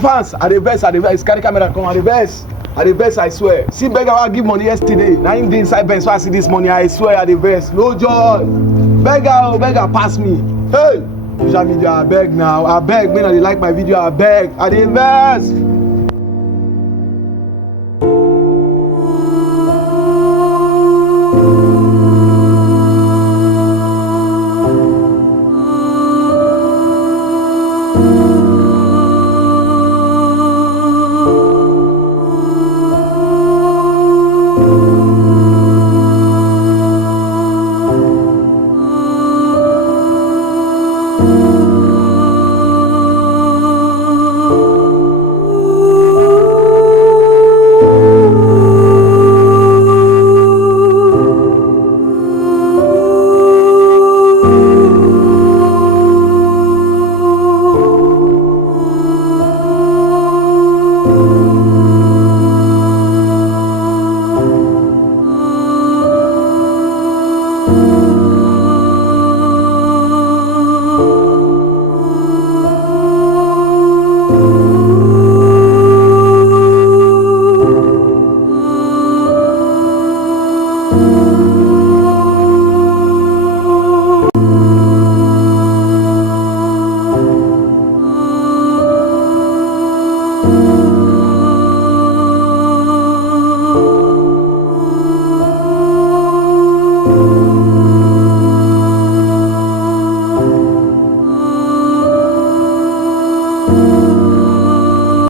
Fans, I the verse, carry camera come, I the verse, I swear. See beggar I give money yesterday. Now him dey inside Benz, so I see this money, I swear I the verse. No joy. Beggar pass me. Hey, social media, I beg now. I beg, man, I like my video, I beg. I the verse.